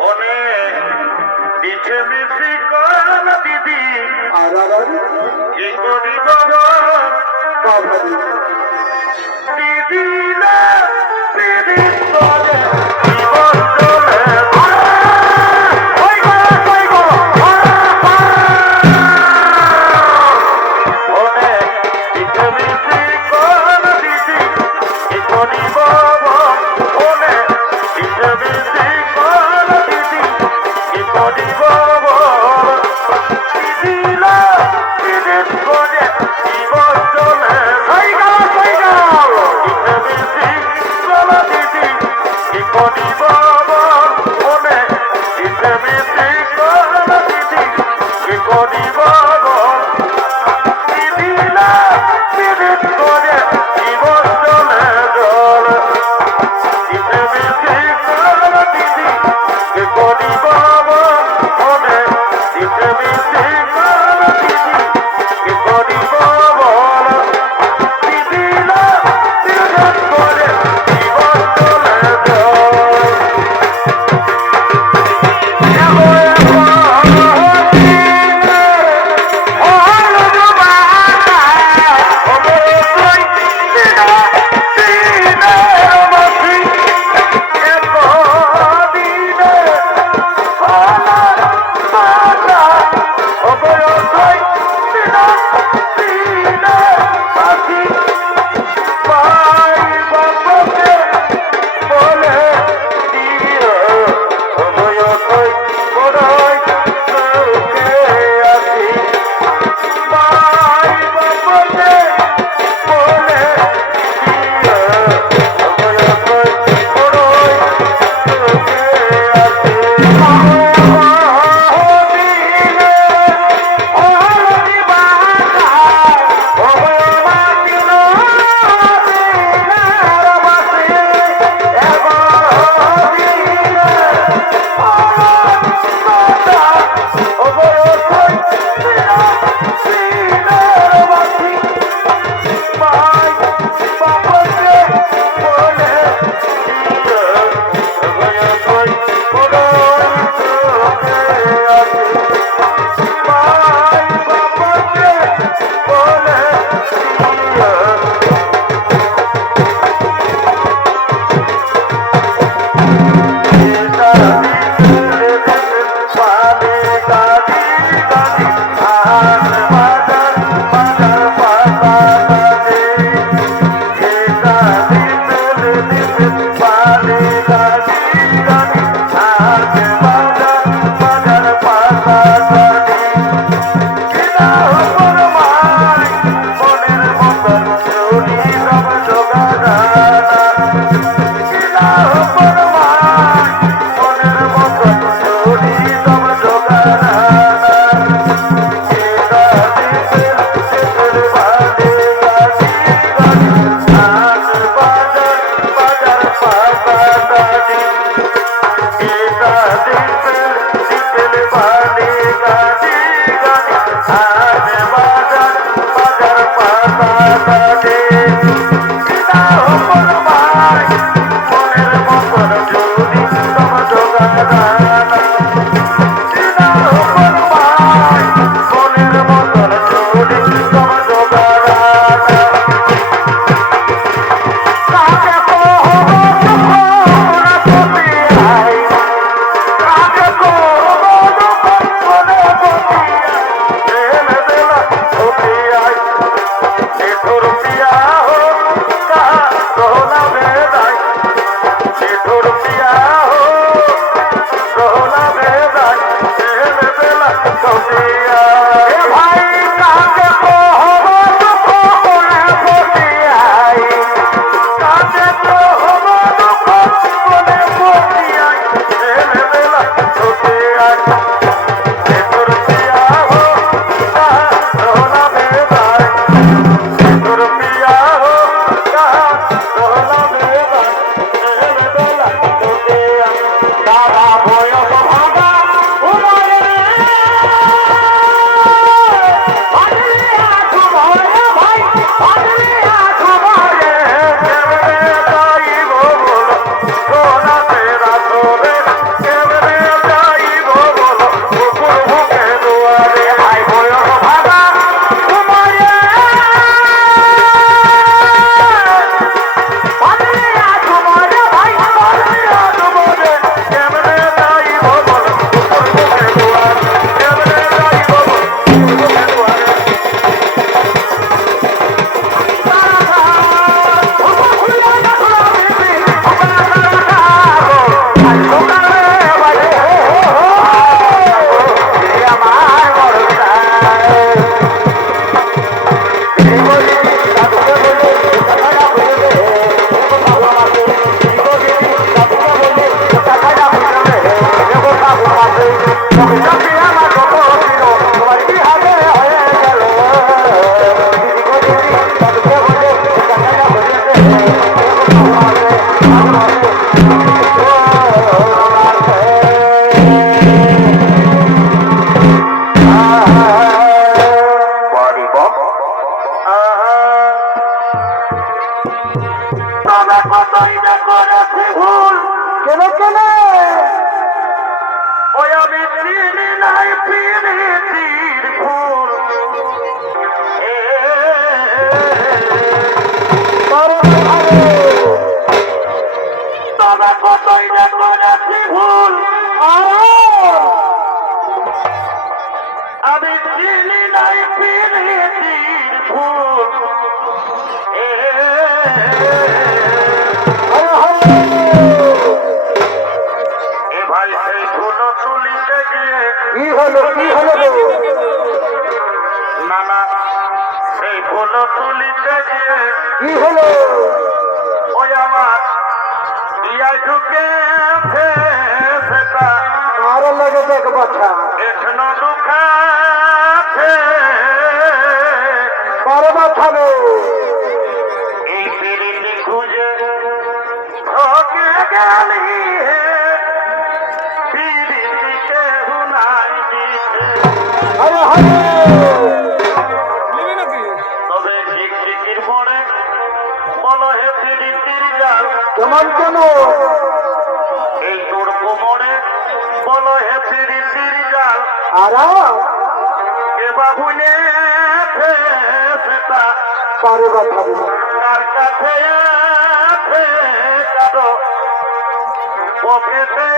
অনেক মিছে মিছি কর দিদি। কি করি বাবা। দিদি না। তবে কতই না করেছে ভুল? কেন কেন? কি হলো কি হলো গো? নানা সেই ফুল তুলিতে গিয়ে কি হলো? ওই আমার বিয়ায় ঢুকে সেটা আরও লেগে দেখ বাচ্চা এখনও দুঃখাছে বড় মাথা নে পারে বাচ্চা নে কাছে আছে কারও। পকেটে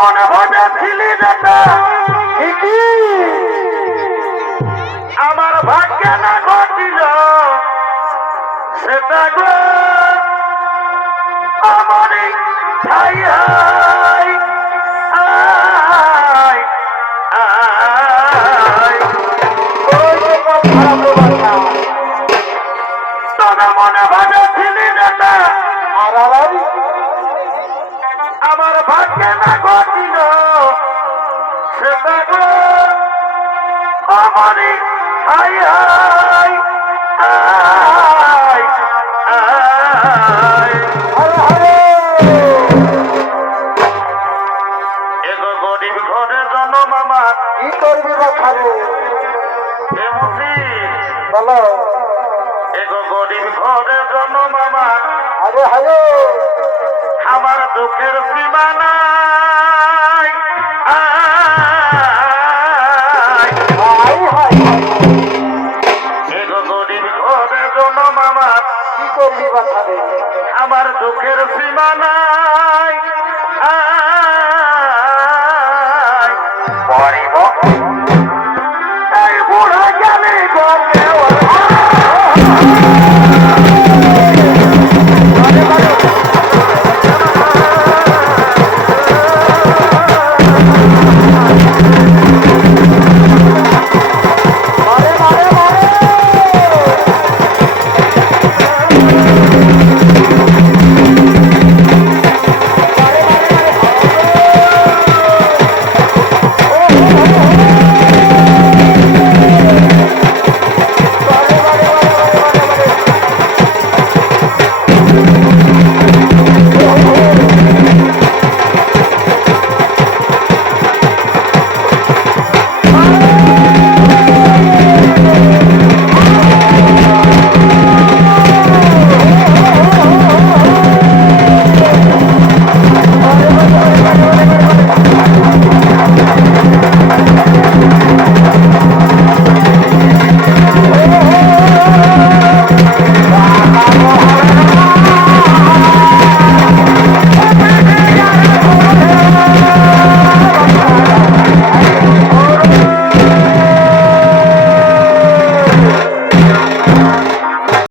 মনে মনে ছিলি যেটা আমার ভাগ্যে না ঘটিল। সেটা গো আমার হাই ভাগ্যে না এগো গরিব ঘরে জন্ম আমার আরে হরে আমার দুঃখের সীমা